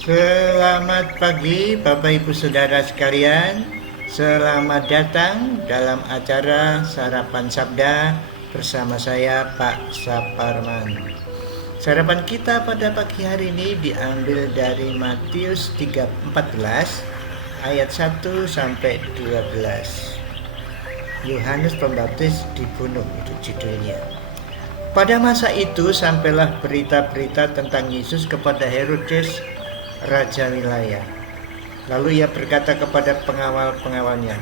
Selamat pagi Bapak Ibu Saudara sekalian. Selamat datang dalam acara Sarapan Sabda bersama saya Pak Saparman. Sarapan kita pada pagi hari ini diambil dari Matius 14 ayat 1 sampai 12. Yohanes Pembaptis dibunuh, itu judulnya. Pada masa itu sampailah berita-berita tentang Yesus kepada Herodes, raja wilayah. Lalu ia berkata kepada pengawal-pengawalnya,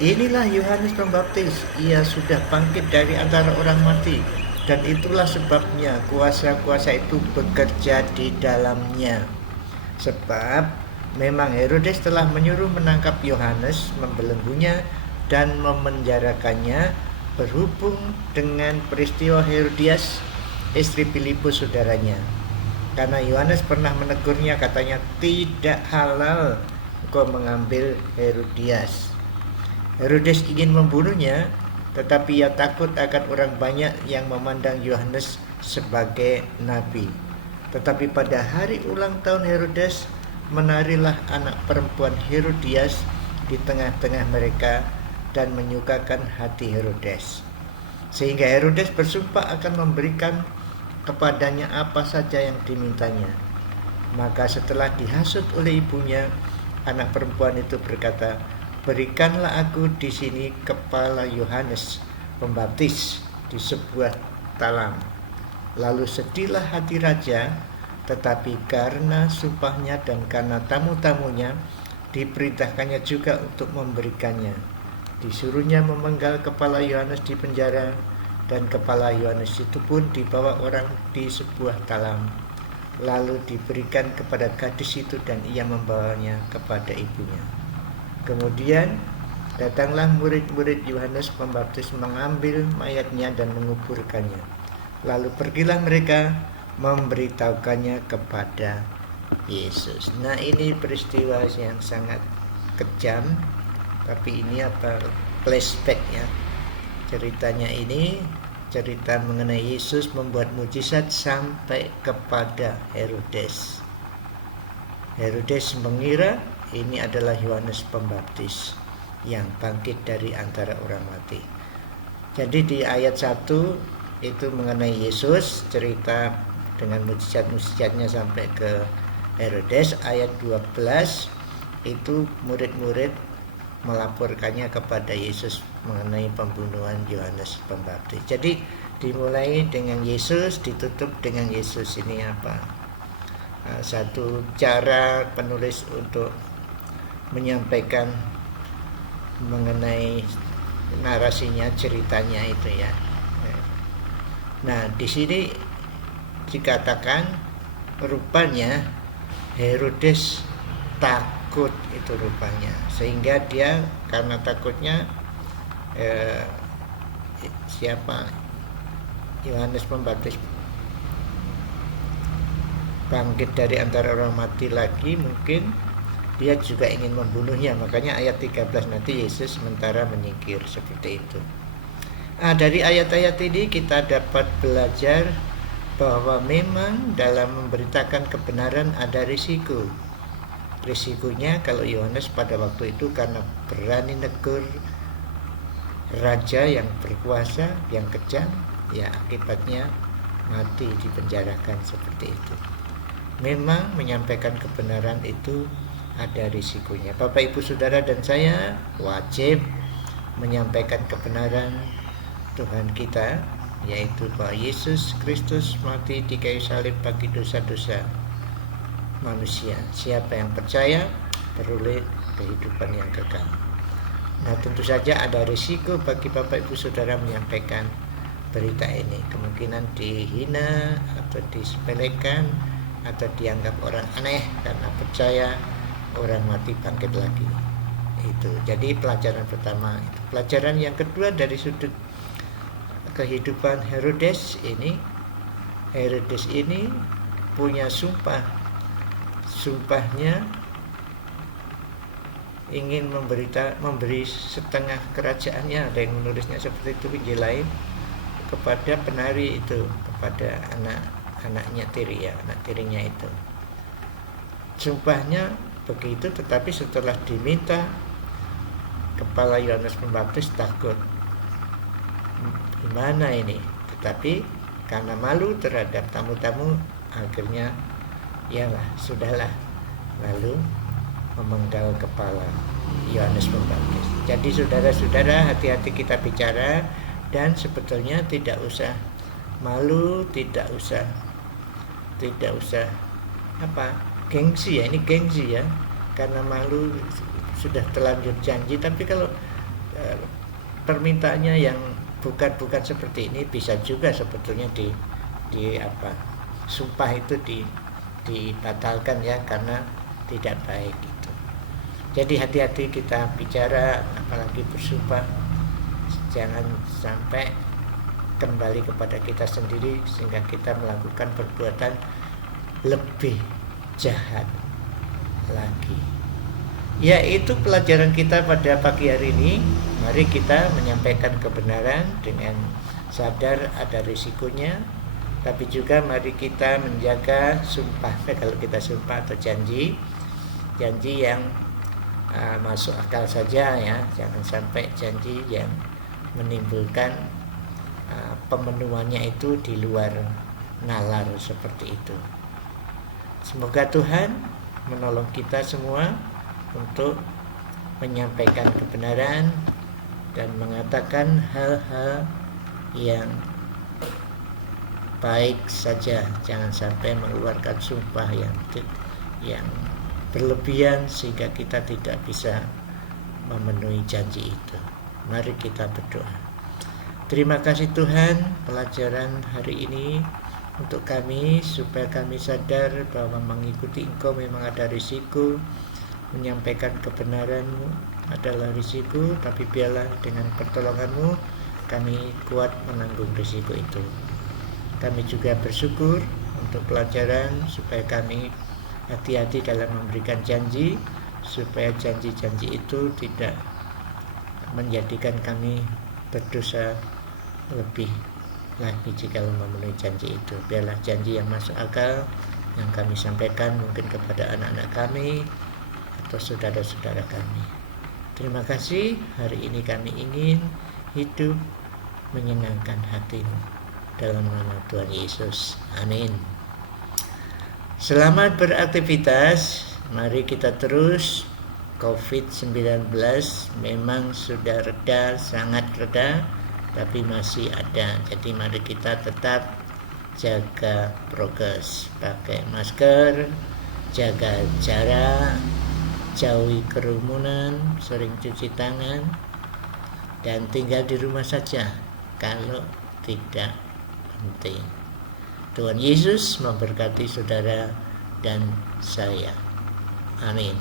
"Inilah Yohanes Pembaptis, ia sudah bangkit dari antara orang mati, dan itulah sebabnya kuasa-kuasa itu bekerja di dalamnya. Sebab memang Herodes telah menyuruh menangkap Yohanes, membelenggunya, dan memenjarakannya berhubung dengan peristiwa Herodias, istri Filipus saudaranya. Karena Yohanes pernah menegurnya, katanya, tidak halal engkau mengambil Herodias. Herodes ingin membunuhnya, tetapi ia takut akan orang banyak yang memandang Yohanes sebagai nabi. Tetapi pada hari ulang tahun Herodes, menarilah anak perempuan Herodias di tengah-tengah mereka dan menyukakan hati Herodes. Sehingga Herodes bersumpah akan memberikan kepadanya apa saja yang dimintanya. Maka setelah dihasut oleh ibunya, anak perempuan itu berkata, "Berikanlah aku di sini kepala Yohanes Pembaptis di sebuah talam." Lalu sedihlah hati raja, tetapi karena sumpahnya dan karena tamu-tamunya, diperintahkannya juga untuk memberikannya. Disuruhnya memenggal kepala Yohanes di penjara, dan kepala Yohanes itu pun dibawa orang di sebuah talam, lalu diberikan kepada gadis itu dan ia membawanya kepada ibunya. Kemudian datanglah murid-murid Yohanes Pembaptis mengambil mayatnya dan menguburkannya. Lalu pergilah mereka memberitahukannya kepada Yesus. Nah, ini peristiwa yang sangat kejam, tapi ini flashback ya. Ceritanya ini cerita mengenai Yesus membuat mujizat sampai kepada Herodes. Herodes mengira ini adalah Yohanes Pembaptis yang bangkit dari antara orang mati. Jadi di ayat 1 itu mengenai Yesus, cerita dengan mujizat-mujizatnya sampai ke Herodes. Ayat 12 itu murid-murid melaporkannya kepada Yesus mengenai pembunuhan Yohanes Pembaptis. Jadi dimulai dengan Yesus, ditutup dengan Yesus. Ini satu cara penulis untuk menyampaikan mengenai narasinya, ceritanya itu ya. Nah, di sini dikatakan rupanya Herodes takut itu rupanya, sehingga dia karena takutnya Yohanes Pembaptis bangkit dari antara orang mati lagi, mungkin dia juga ingin membunuhnya. Makanya ayat 13 nanti Yesus sementara menyingkir seperti itu. Dari ayat-ayat ini kita dapat belajar bahwa memang dalam memberitakan kebenaran ada risiko. Risikonya kalau Yohanes pada waktu itu karena berani negur raja yang berkuasa, yang kejam, ya akibatnya mati, dipenjarakan seperti itu. Memang menyampaikan kebenaran itu ada risikonya. Bapak, Ibu, Saudara, dan saya wajib menyampaikan kebenaran Tuhan kita, yaitu bahwa Yesus Kristus mati di kayu salib bagi dosa-dosa manusia. Siapa yang percaya beroleh kehidupan yang kekal. Nah, tentu saja ada risiko bagi Bapak, Ibu, Saudara menyampaikan berita ini. Kemungkinan dihina atau disepelekan atau dianggap orang aneh karena percaya orang mati bangkit lagi. Itu. Jadi pelajaran pertama itu. Pelajaran yang kedua dari sudut kehidupan Herodes ini. Herodes ini punya sumpah. Sumpahnya ingin memberi setengah kerajaannya, ada yang menulisnya seperti itu, Injil lain, kepada penari itu, kepada anaknya tiri ya, anak tirinya itu. sumpahnya begitu, tetapi setelah diminta, kepala Yohanes Pembaptis takut. Gimana ini? Tetapi karena malu terhadap tamu-tamu, akhirnya yalah, sudahlah, lalu memenggal kepala Yohanes Pembaptis. Jadi saudara-saudara, hati-hati kita bicara, dan sebetulnya tidak usah malu, tidak usah gengsi ya, ini gengsi ya, karena malu sudah terlanjur janji. Tapi kalau permintaannya yang bukan seperti ini, bisa juga sebetulnya sumpah itu dibatalkan ya, karena tidak baik itu. Jadi hati-hati kita bicara, apalagi bersumpah, jangan sampai kembali kepada kita sendiri sehingga kita melakukan perbuatan lebih jahat lagi. Ya, itu pelajaran kita pada pagi hari ini. Mari kita menyampaikan kebenaran dengan sadar ada risikonya, tapi juga mari kita menjaga sumpah. Kalau kita sumpah atau janji yang masuk akal saja ya, jangan sampai janji yang menimbulkan pemenuhannya itu di luar nalar seperti itu. Semoga Tuhan menolong kita semua untuk menyampaikan kebenaran dan mengatakan hal-hal yang baik saja, jangan sampai mengeluarkan sumpah yang berlebihan sehingga kita tidak bisa memenuhi janji itu. Mari kita berdoa. Terima kasih Tuhan, pelajaran hari ini untuk kami, supaya kami sadar bahwa mengikuti Engkau memang ada risiko, menyampaikan kebenaran-Mu adalah risiko, tapi biarlah dengan pertolongan-Mu kami kuat menanggung risiko itu. Kami juga bersyukur untuk pelajaran supaya kami hati-hati dalam memberikan janji, supaya janji-janji itu tidak menjadikan kami berdosa lebih lagi jika memenuhi janji itu. Biarlah janji yang masuk akal yang kami sampaikan mungkin kepada anak-anak kami atau saudara-saudara kami. Terima kasih, hari ini kami ingin hidup menyenangkan hati-Mu dalam nama Tuhan Yesus. Amin. Selamat beraktivitas. Mari kita terus. COVID-19 memang sudah reda, sangat reda, tapi masih ada. Jadi mari kita tetap jaga prokes, pakai masker, jaga jarak, jauhi kerumunan, sering cuci tangan, dan tinggal di rumah saja kalau tidak penting. Tuhan Yesus memberkati saudara dan saya. Amin.